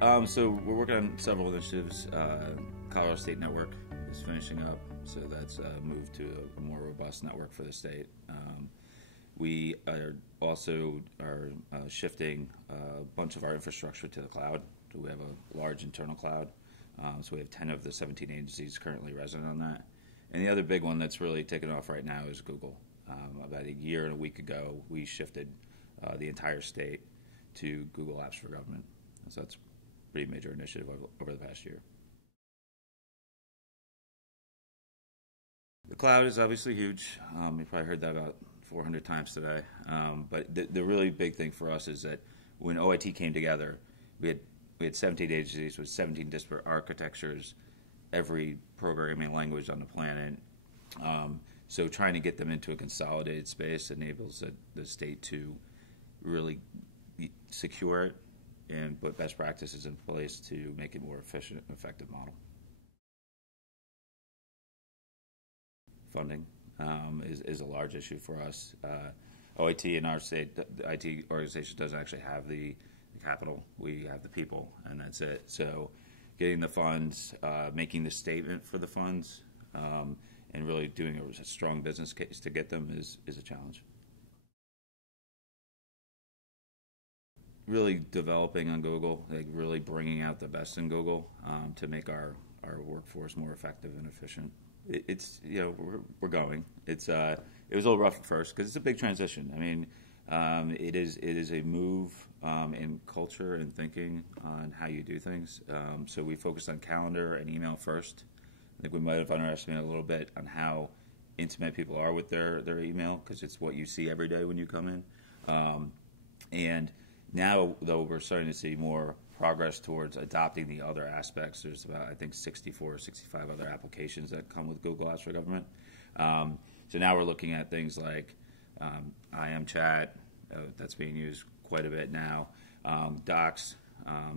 So we're working on several initiatives. Colorado State Network is finishing up, so that's moved to a more robust network for the state. We are also shifting a bunch of our infrastructure to the cloud. So we have a large internal cloud. So we have 10 of the 17 agencies currently resident on that. And the other big one that's really taken off right now is Google. About a year and a week ago, we shifted the entire state to Google Apps for Government. So that's a pretty major initiative over the past year. The cloud is obviously huge. You probably heard that about 400 times today. But the really big thing for us is that when OIT came together, we had 17 agencies with 17 disparate architectures, every programming language on the planet. So trying to get them into a consolidated space enables the state to really secure it and put best practices in place to make it more efficient and effective model. Funding is a large issue for us. OIT in our state, the IT organization doesn't actually have the capital. We have the people, and that's it. So getting the funds, making the statement for the funds, and really doing a strong business case to get them is a challenge. Really developing on Google, like really bringing out the best in Google to make our workforce more effective and efficient. It's we're going. It was a little rough at first because it's a big transition. I mean, it is a move in culture and thinking on how you do things. So we focused on calendar and email first. I think we might have underestimated a little bit on how intimate people are with their email because it's what you see every day when you come in. And now, though, we're starting to see more progress towards adopting the other aspects. There's about, I think, 64 or 65 other applications that come with Google Apps for Government. So now we're looking at things like IM chat, that's being used quite a bit now, docs.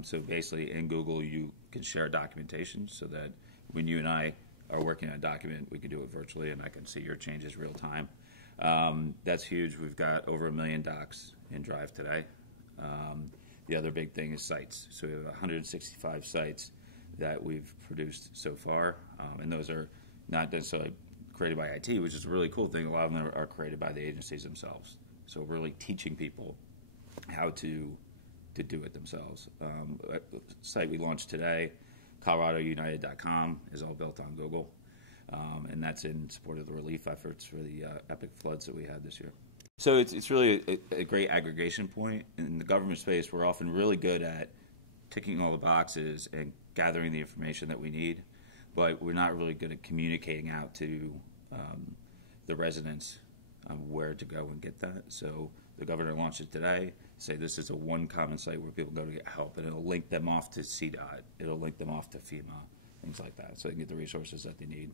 So basically in Google you can share documentation so that when you and I are working on a document, we can do it virtually and I can see your changes real time. That's huge. We've got over 1 million docs in Drive today. The other big thing is sites. So we have 165 sites that we've produced so far, and those are not necessarily created by IT, which is a really cool thing. A lot of them are created by the agencies themselves. So really teaching people how to do it themselves. The site we launched today, ColoradoUnited.com, is all built on Google, and that's in support of the relief efforts for the epic floods that we had this year. So it's really a great aggregation point. In the government space, we're often really good at ticking all the boxes and gathering the information that we need, but we're not really good at communicating out to the residents where to go and get that. So the governor launched it today, say this is a one common site where people go to get help, and it'll link them off to CDOT, it'll link them off to FEMA, things like that, so they can get the resources that they need.